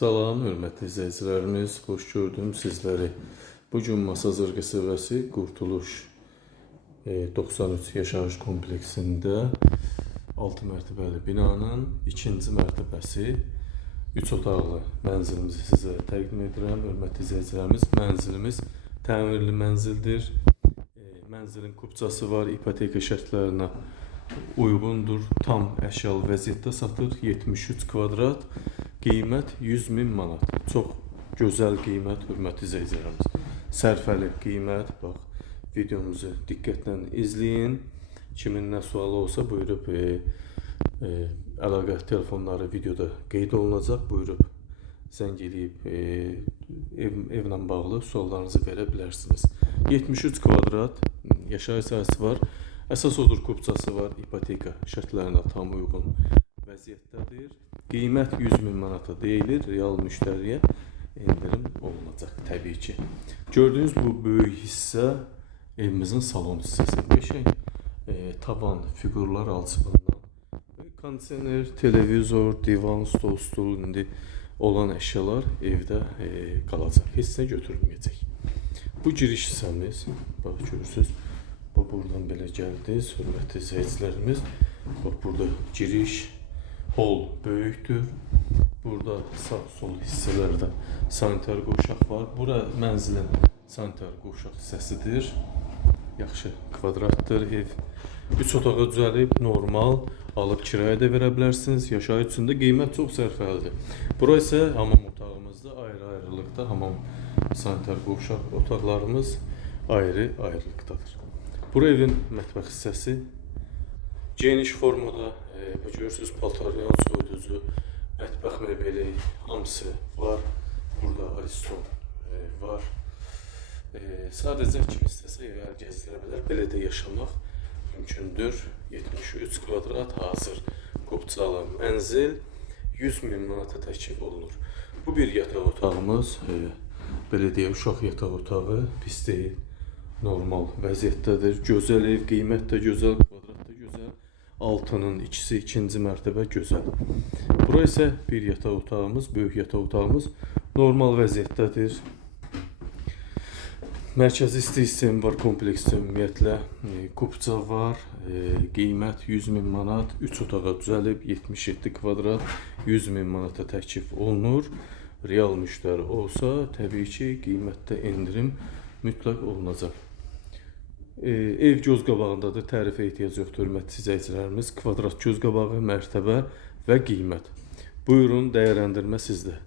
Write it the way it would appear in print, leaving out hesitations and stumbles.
Salam, hörmətli izləyicilərimiz, xoş gördüm sizləri. Bugün Masazır qəsəbəsi Qurtuluş 93 yaşayış kompleksində 6 mərtəbəli binanın 2-ci mərtəbəsi 3 otaqlı mənzilimizi sizə təqdim edirəm. Hörmətli izləyicilərimiz, mənzilimiz təmirli mənzildir. Mənzilin kupçası var, ipoteka şərtlərinə uyğundur, tam əşyalı vəziyyətdə satır, 73 kvadrat, qiymət 100.000 manat. Çox gözəl qiymət, hörmətli izləyicilərimiz. Sərfəli qiymət, bax, videomuzu diqqətlə izləyin. Kimin nə sualı olsa buyurub, əlaqə telefonları videoda qeyd olunacaq, buyurub zəng edib evlə bağlı suallarınızı verə bilərsiniz. 73 kvadrat yaşayış sahəsi var. Əsas odur kupçası var, ipoteka şərtlərinə tam uyğun vəziyyətdədir. Qiymət 100.000 manata deyilir, real müştəriyə endirim olunacaq təbii ki. Gördüyünüz bu böyük hissə evimizin salon hissəsi. Beşək tavan, figurlar alçıbından, kondisioner, televizor, divan, stol, stul, indi olan əşyalar evdə qalacaq. Heç nə götürülməyəcək. Bu giriş hissəmiz, bax görürsünüz. Buradan belə gəldiniz, hörmətli izləyicilərimiz. Bax, burada giriş, hol böyükdür. Burada sağ-sol hissələrdə sanitar qovşaq var. Bura mənzilin sanitar qovşaq hissəsidir. Yaxşı kvadratdır ev. 3 otağa düzəlib, normal, alıb kirayə də verə bilərsiniz. Yaşayış üçündə qiymət çox sərfəlidir. Bura isə hamam otağımızda, ayrı-ayrılıqda, hamam sanitar qovşaq otaqlarımız ayrı-ayrılıqdadır. Bura evin mətbəx hissəsi. Geniş formada, görürsünüz, paltaryan, soyuducu, mətbəx mebeli, hamısı var. Burada Ariston var. Sadəcə kim istəsə ev gəzdirə bilər. Belə də yaşamaq mümkündür. 73 kvadrat hazır kupçalı mənzil 100.000 manata təklif olunur. Bu bir yataq otağımız. Belə deyə uşaq yataq otağı pis deyil. Normal vəziyyətdədir. Gözəl ev, qiymət də gözəl, kvadrat da gözəl. Altının ikisi, 2-ci mərtəbə gözəl. Bura isə bir yataq otağımız, böyük yataq otağımız normal vəziyyətdədir. Mərkəzi isti sistemi var kompleksdə ümumiyyətlə. Kupça var, qiymət 100.000 manat, 3 otağa düzəlib, 77 kvadrat, 100.000 manata təklif olunur. Real müştəri olsa, təbii ki, qiymətdə endirim mütləq olunacaq. Ev göz qabağındadır, tərifə ehtiyac yoxdur, hörmətli izləyicilərimiz. Kvadrat göz qabağı, mərtəbə və qiymət. Buyurun, dəyərləndirmə sizdə.